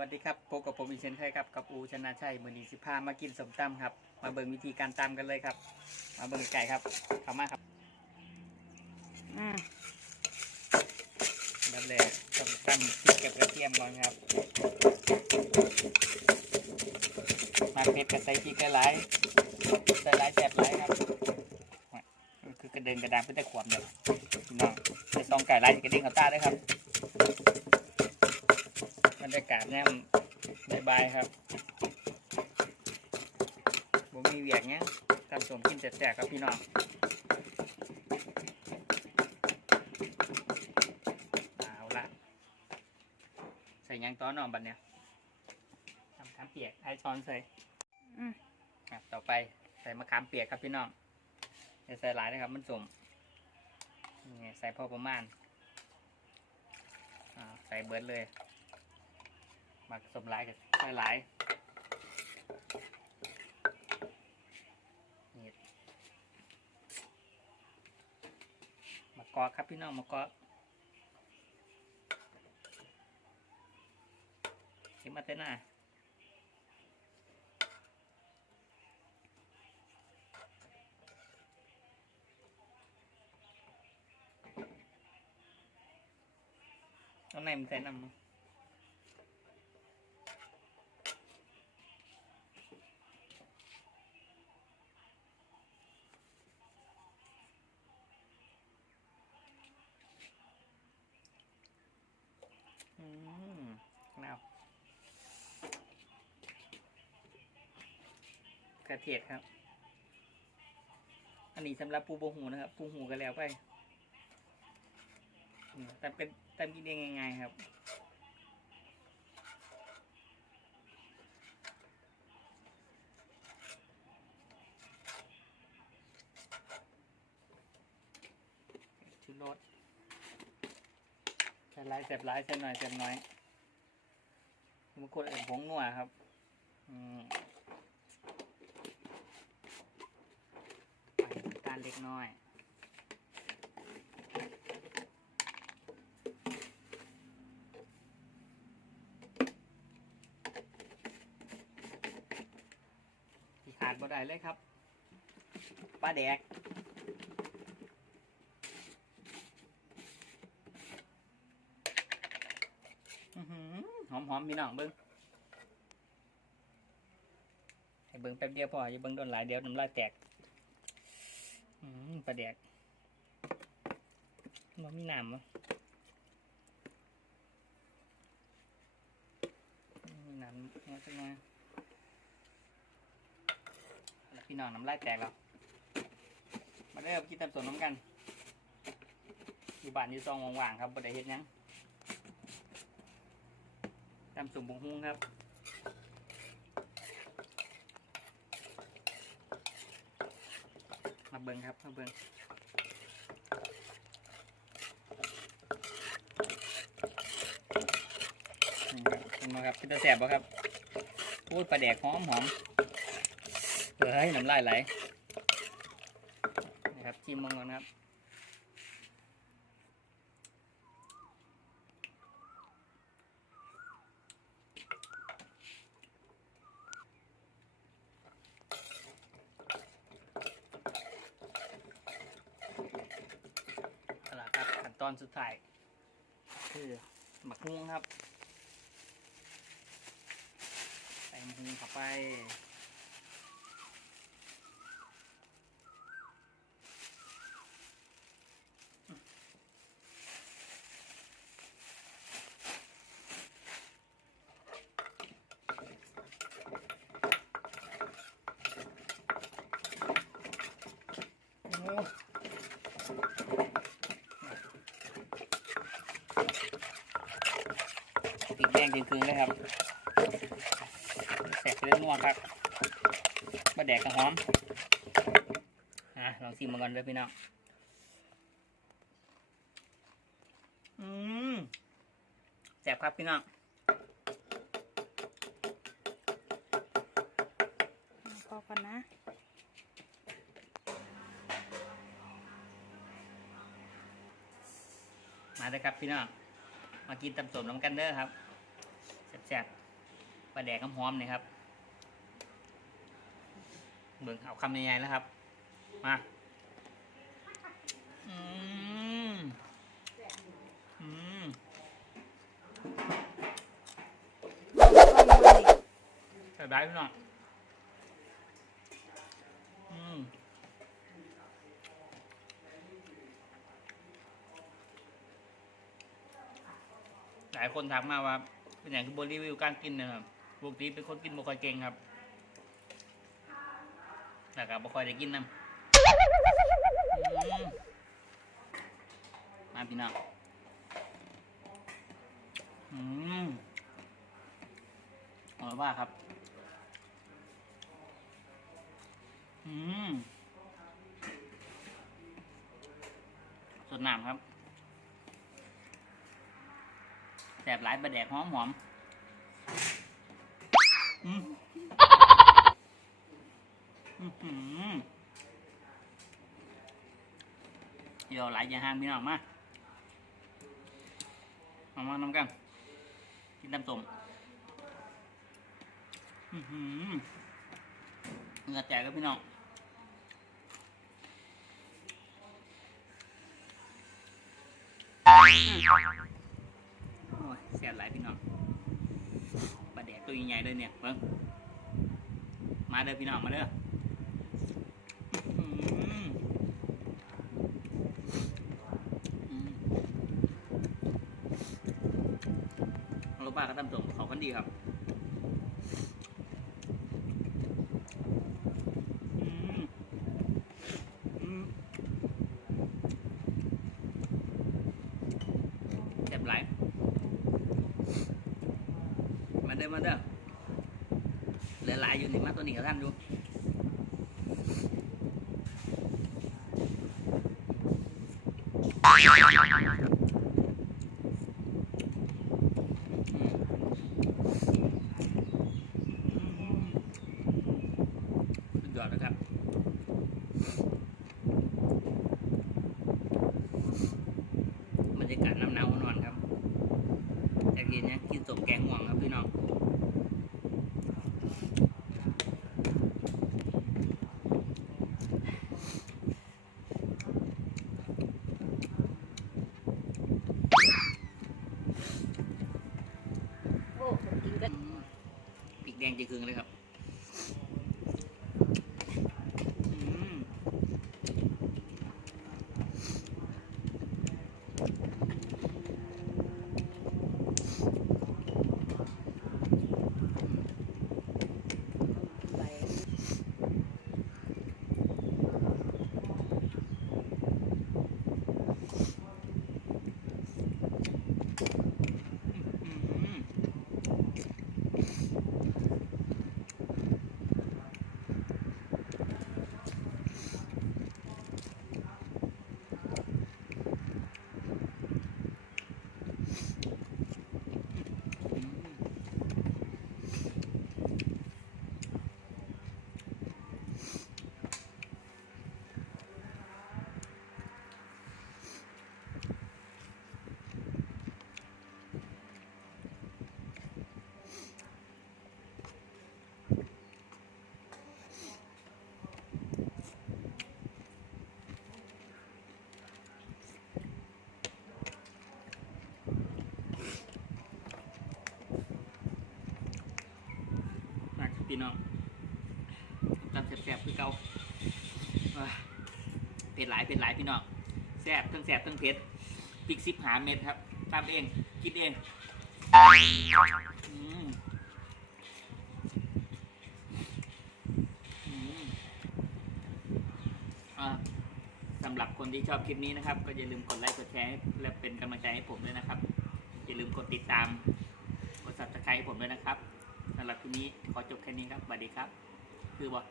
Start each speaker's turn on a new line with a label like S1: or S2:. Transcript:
S1: วัสดีครับพบกับผมอีกเช่นเคยครับกับอูชนะชัยมือนีสิพามากินสมตำครับ มาเบิ่งวิธีการตำกันเลยครับ มาเบิ่งไก่ครับเข้ามาครับ
S2: อ่า
S1: แบบแรกต้องตำพริกกับกระเทียมก่อนครับ มาเผ็ดกับใส่พริกหลายๆใส่หลายแสบหลายครับคือกระเด็นกระดานเพื่อจะขวบเลยพี่น้องใส่ซองไก่หลายจะกระเด้งเขาตาได้ครับบ รรยากาศเนี่ยบายๆครับผมมีเวียกเนี้ยทำสมกินแจกๆครับพี่น้องเอาละใส่หยังต้อนนอนบัดเนี่ยทำขามเปียกให้ช้อนใส่
S2: อืม
S1: อะต่อไปใส่มะขามเปียกครับพี่น้องอย่าใส่หลายนะครับ มันสมนี่ใส่พอประมาณอ่าใส่เบิร์ดเลย มักสมหลายกับใส่หลายนี่มะกอกครับพี่น้องมะกอกเข็มมาเต้นหน้าเอาไหนมันใส่น้ำมั้งอืมน้าว กระเทียดครับ อันนี้สำหรับปูโบหูนะครับ ปูหูกันแล้วไปแต่เป็นแต่กินเองง่ายๆครับชูรสใส่หลายเสียบหลายใส่หน่อยเสียบน้อยบางคนเอ็นผงนัวครับ อืมไปน้ำตาล เล็กน้อย ที่ขาดบ่ได้เลยครับปลาแดกหอมหอมพี่น้องเบิ้งให้เบิ้งแป๊บเดียวพออย่าเบิ้งโดนหลายเดียวน้ำลายแตก ปลาแดกมันมีน้ำวะมีน้ำเนี่ยสักหน่อยแล้วพี่น้องน้ำลายแตกแล้ว มาเริ่มกินตำส่วนน้ำกัน อยู่บ้านอยู่ซองว่างๆครับบ่ได้เฮ็ดยังตำสุ่มบุงฮุ้งครับ มา เบิ้งครับมาเบิ้งนี่ครับเป็นมาครับเป็นตะแสบปะครับพูดปลาแดกหอมหอมเฮ้ยน้ำลายไหลนะครับจิ้มมังก่อนครับ เอาละครับขั้น ตอนสุดท้ายคือหมักฮุ้งครับ ใส่หมักฮุ้งเข้าไป งจริงๆเลยครับแสบเรื่องนัวครับมาแดกกระหอมอะลองชิมมาก่อนเลยพี่น้องอืมแสบครับพี่น้อง
S2: พอกันนะ
S1: มาเลยครับพี่น้อง มากินตำส้มน้ำกันเด้อครับ แซ่บปลาแดกน้ำหอมนี่ครับเบิ่งเอาคำใหญ่ๆแล้วครับ มาอืมอืมใส่ได้พี่น้องอืมหลายคนทักมาว่า เป็นอย่างคือบรีวิวการกินนะครับปกติเป็นคนกินบ่ค่อยเก่งครับแต่ก็บ่ค่อยได้กินนำมาพี่น้องอืมอร่อยมากครับ อืมสดน้ำครับ แสบหลายประแดกหอมหอมเดี๋ยวหลายอย่าห่างพี่น้องมามามาน้ำกันกินน้ำส้มเหงื่อแตกแล้วพี่น้องอ เสียหลายพี่น้องปลาแดกตัวใหญ่ๆเลยเนี่ยเพิ่งมาเด้อพี่น้องมาเด้ออื้อหืออืมเอากป้าก็ทำส่งเขากันดีครับอืมอืมแซ่บหลาย มาเด้อเหลือหลายอยู่นี่มาตัวนี้กับท่านดูสุดยอดนะครับ บรรยากาศน้ำหนาวๆนอนๆครับอยากกินเนี่ยกินสมแกงห่วงครับพี่น้อง
S2: โอ้กินกัน
S1: พริ กแกงจีคึงเลยครับอืม
S2: ไป
S1: อืมมาครับ พี่น้องตำแซ่บๆคือเก่าเผ็ดหลายเผ็ดหลายพี่น้องแซ่บทั้งแซ่บทั้งเผ็ดพริกซิบหาเม็ดครับตำเองคิดเองสำหรับคนที่ชอบคลิปนี้นะครับ ก็อย่าลืมกดไลค์กดแชร์และเป็นกำลังใจให้ผมด้วยนะครับ อย่าลืมกดติดตามกด subscribe ให้ผมด้วยนะครับำหรับคลิปนี้ขอจบแค่นี้ครับสวัสดีครับ คือบอก